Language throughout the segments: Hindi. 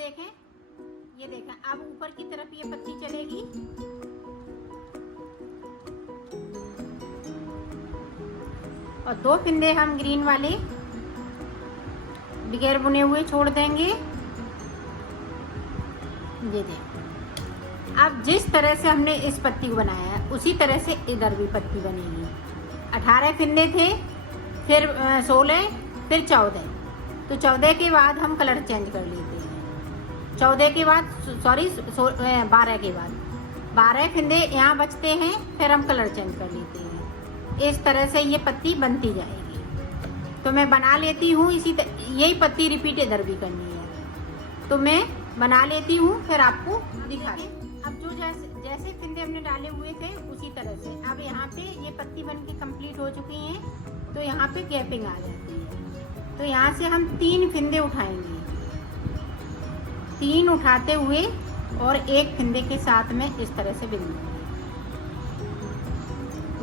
देखें, ये देखें, अब ऊपर की तरफ ये पत्ती चलेगी और 2 फिंदे हम ग्रीन वाले बगैर बुने हुए छोड़ देंगे। ये देखें, अब जिस तरह से हमने इस पत्ती को बनाया है उसी तरह से इधर भी पत्ती बनेगी। 18 फिंदे थे, फिर 16, फिर 14, तो 14 के बाद हम कलर चेंज कर लेते हैं। 14 के बाद 12 के बाद 12 फिंदे यहाँ बचते हैं, फिर हम कलर चेंज कर लेते हैं। इस तरह से ये पत्ती बनती जाएगी। तो मैं बना लेती हूँ, यही पत्ती रिपीट इधर भी करनी है, तो मैं बना लेती हूँ, फिर आपको दिखा दें। अब जो जैसे फिंदे हमने डाले हुए थे उसी तरह से अब यहाँ पे ये पत्ती बन के कम्प्लीट हो चुकी हैं, तो यहाँ पे गैपिंग आ जाती है। तो यहाँ से हम 3 फिंदे उठाएंगे, 3 उठाते हुए और 1 फिंदे के साथ में इस तरह से बिन देंगे।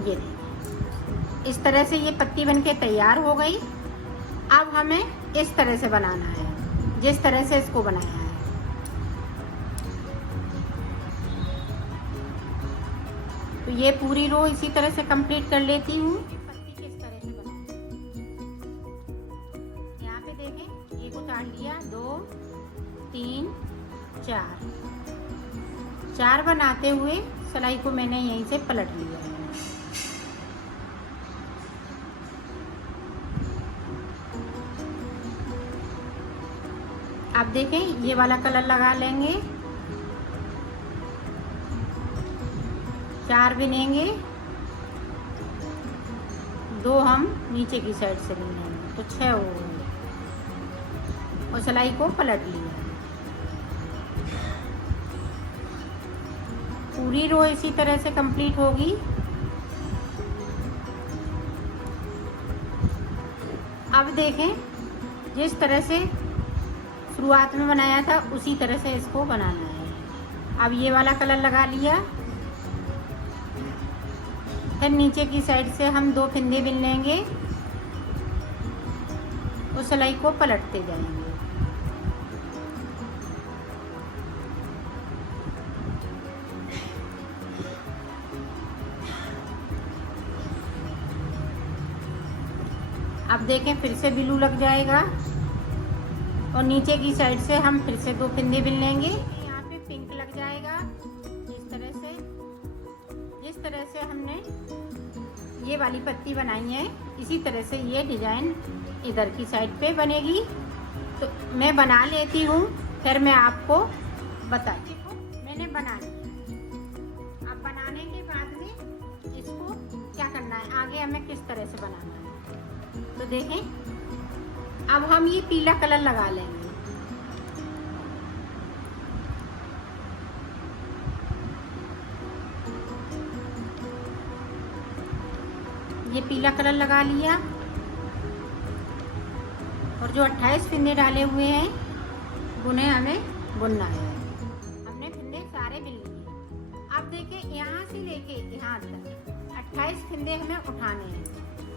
ये देखिए, इस तरह से ये पत्ती बन के तैयार हो गई। अब हमें इस तरह से बनाना है, जिस तरह से इसको बनाया है। तो ये पूरी रो इसी तरह से कंप्लीट कर लेती हूँ। पत्ती किस तरह से बनाएं, यहाँ पे देखें, एक उतार लिया, 2, 3, 4 बनाते हुए सिलाई को मैंने यहीं से पलट लिया है। अब देखें, ये वाला कलर लगा लेंगे, 4 बिनेंगे, 2 हम नीचे की साइड से बिनेंगे, तो 6 हो गए और सिलाई को पलट लिया। पूरी रो इसी तरह से कंप्लीट होगी। अब देखें, जिस तरह से शुरुआत में बनाया था उसी तरह से इसको बनाना है। अब ये वाला कलर लगा लिया, फिर नीचे की साइड से हम 2 फिंदे बिन लेंगे और सिलाई को पलटते जाएंगे। अब देखें, फिर से बिलू लग जाएगा और नीचे की साइड से हम फिर से 2 फिंदे बिन लेंगे। यहाँ पे पिंक लग जाएगा इस तरह से। जिस तरह से हमने ये वाली पत्ती बनाई है इसी तरह से ये डिजाइन इधर की साइड पे बनेगी। तो मैं बना लेती हूँ, फिर मैं आपको बताती हूँ। मैंने बना लिया। अब बनाने के बाद में इसको क्या करना है, आगे हमें किस तरह से बनाना है, तो देखें। अब हम ये पीला कलर लगा लेंगे। ये पीला कलर लगा लिया और जो 28 फिंदे डाले हुए हैं उन्हें हमें बुनना है। हमने फिंदे सारे बिन लिए। अब देखें, यहाँ से लेके यहाँ तक 28 फिंदे हमें उठाने हैं,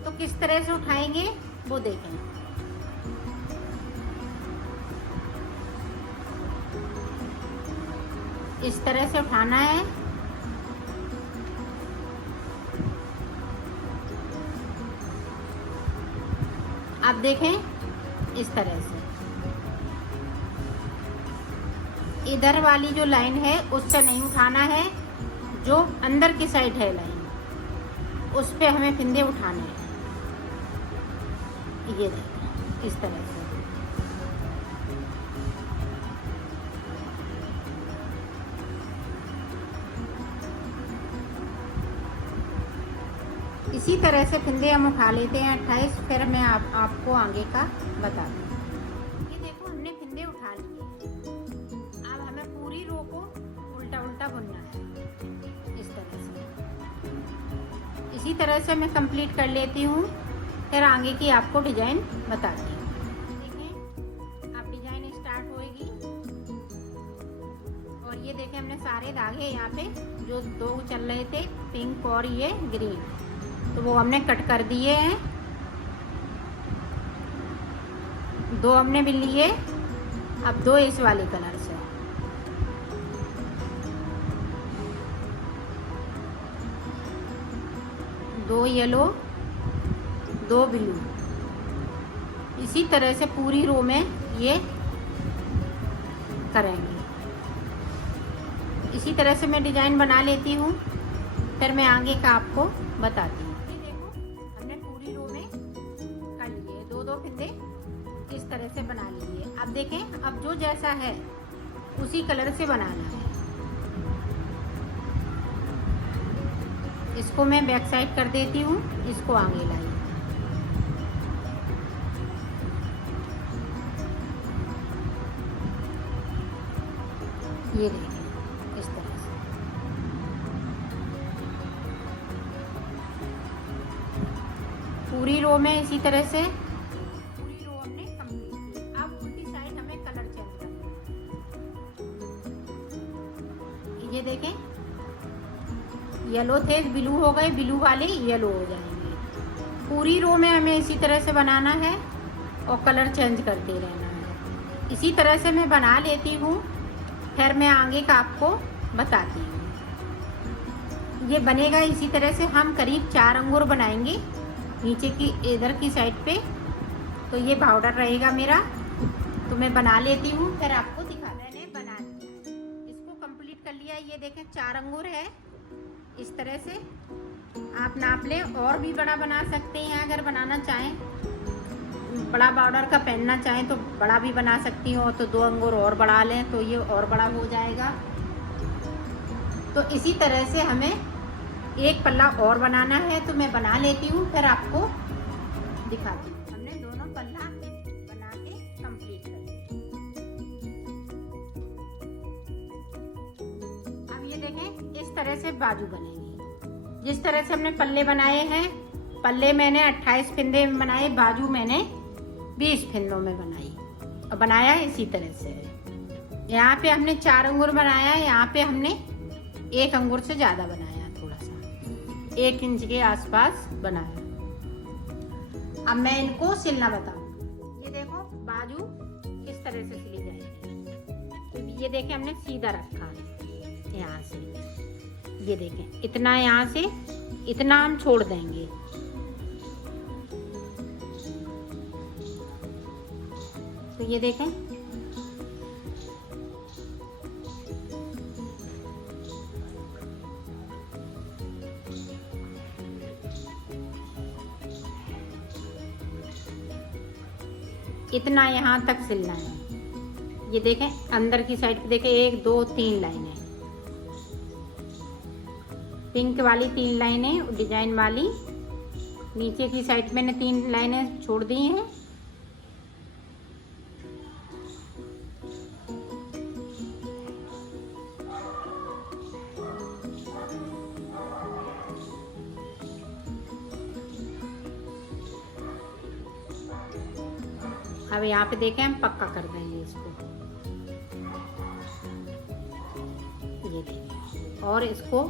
तो किस तरह से उठाएंगे वो देखें। इस तरह से उठाना है। अब देखें, इस तरह से इधर वाली जो लाइन है उससे नहीं उठाना है, जो अंदर की साइड है लाइन उस पे हमें फिंदे उठाने हैं। ये देखें, इस तरह से। इसी तरह से फिंदे हम उठा लेते हैं 28। फिर मैं आपको आगे का बता दूँ। ये देखो, हमने फिंदे उठा लिए। अब हमें पूरी रो को उल्टा उल्टा बुनना है इस तरह से। इसी तरह से मैं कंप्लीट कर लेती हूँ, फिर आगे की आपको डिजाइन बताती हूँ। देखें, अब डिजाइन स्टार्ट होएगी और ये देखें, हमने सारे धागे यहाँ पे जो 2 चल रहे थे, पिंक और ये ग्रीन, तो वो हमने कट कर दिए हैं। 2 हमने बिन लिए अब 2 इस वाले कलर से, दो येलो, 2 ब्लू। इसी तरह से पूरी रो में ये करेंगे। इसी तरह से मैं डिज़ाइन बना लेती हूँ, फिर मैं आगे का आपको बताती हूँ। ये देखो हमने पूरी रो में कर लिए, 2-2 फिंदे इस तरह से बना लिए। अब देखें, अब जो जैसा है उसी कलर से बनाना है। इसको मैं बैक साइड कर देती हूँ, इसको आगे लाई। ये देखें इस तरह से। पूरी रो में इसी तरह से पूरी रो हमने कंप्लीट की। अब उल्टी साइड हमें कलर चेंज करना है। ये देखें, येलो थे ब्लू हो गए, ब्लू वाले येलो हो जाएंगे। पूरी रो में हमें इसी तरह से बनाना है और कलर चेंज करते रहना है। इसी तरह से मैं बना लेती हूँ, फिर मैं आगे का आपको बताती हूँ। ये बनेगा इसी तरह से। हम करीब 4 अंगूर बनाएंगे नीचे की इधर की साइड पे। तो ये पाउडर रहेगा मेरा, तो मैं बना लेती हूँ, फिर आपको दिखा। मैंने बना लिया, इसको कंप्लीट कर लिया। ये देखें 4 अंगूर है। इस तरह से आप नाप लें, और भी बड़ा बना सकते हैं अगर बनाना चाहें। बड़ा बॉर्डर का पहनना चाहें तो बड़ा भी बना सकती हो, तो 2 अंगूर और बढ़ा लें तो ये और बड़ा हो जाएगा। तो इसी तरह से हमें एक पल्ला और बनाना है, तो मैं बना लेती हूँ, फिर आपको दिखाती हूँ। हमने दोनों पल्ला बना के कंप्लीट कर लिया। अब ये देखें, इस तरह से बाजू बनेंगे। जिस तरह से हमने पल्ले बनाए हैं, पल्ले मैंने 28 फिंदे में बनाए, बाजू मैंने 20 फिंदों में बनाई और बनाया इसी तरह से। यहाँ पे हमने 4 अंगूर बनाया, यहाँ पे हमने 1 अंगूर से ज़्यादा बनाया, थोड़ा सा 1 इंच के आसपास बनाया। अब मैं इनको सिलना बताऊँ। ये देखो बाजू किस तरह से सिली जाएगी। तो ये देखें, हमने सीधा रखा यहाँ से। ये देखें, इतना यहाँ से इतना हम छोड़ देंगे। तो ये देखें, इतना यहाँ तक सिलना है। ये देखें, अंदर की साइड पे देखें 1 2 3 लाइनें, पिंक वाली 3 लाइनें डिजाइन वाली। नीचे की साइड मैंने 3 लाइनें छोड़ दी हैं। अब यहाँ पे देखें, हम पक्का कर देंगे इसको। ये देखें, और इसको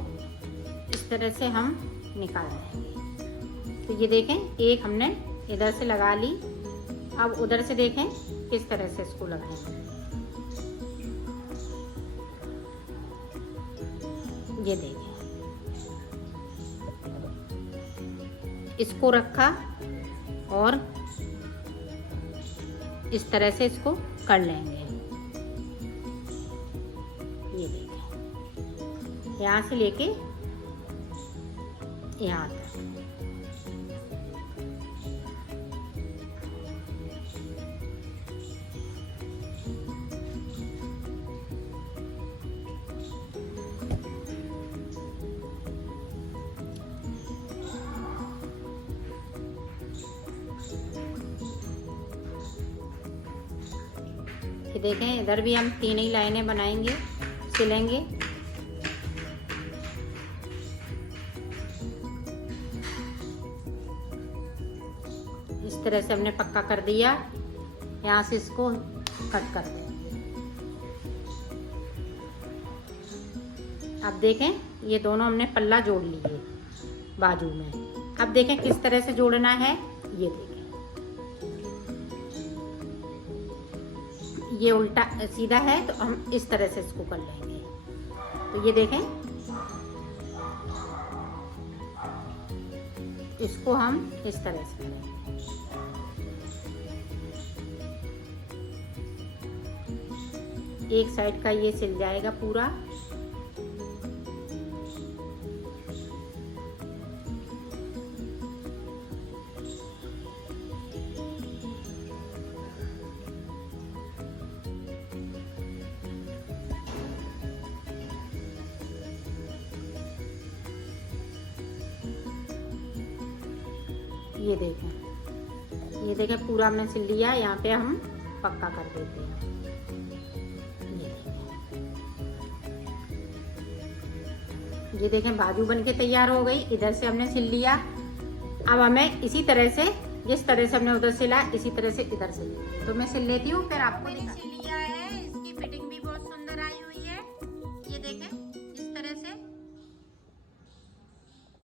इस तरह से हम निकाल देंगे। तो ये देखें, एक हमने इधर से लगा ली। अब उधर से देखें किस तरह से इसको लगाएंगे। ये देखें, इसको रखा और इस तरह से इसको कर लेंगे। ये देखें, यहाँ से लेके यहाँ तक। ये देखें, इधर भी हम 3 ही लाइनें बनाएंगे, सिलेंगे। इस तरह से हमने पक्का कर दिया। यहाँ से इसको कट कर दें। अब देखें, ये दोनों हमने पल्ला जोड़ लिए बाजू में। अब देखें किस तरह से जोड़ना है। ये देखें, ये उल्टा सीधा है तो हम इस तरह से इसको कर लेंगे। तो ये देखें, इसको हम इस तरह से करेंगे। एक साइड का ये सिल जाएगा पूरा। ये देखें पूरा हमने सिल लिया। यहाँ पे हम पक्का कर देते हैं। ये देखें बाजू बन के तैयार हो गई। इधर से हमने सिल लिया। अब हमें इसी तरह से, जिस तरह से हमने उधर सिला, इसी तरह से इधर से, तो मैं सिल लेती हूँ फिर आपको सिल लिया है। इसकी फिटिंग भी बहुत सुंदर आई हुई है। ये देखें इस तरह से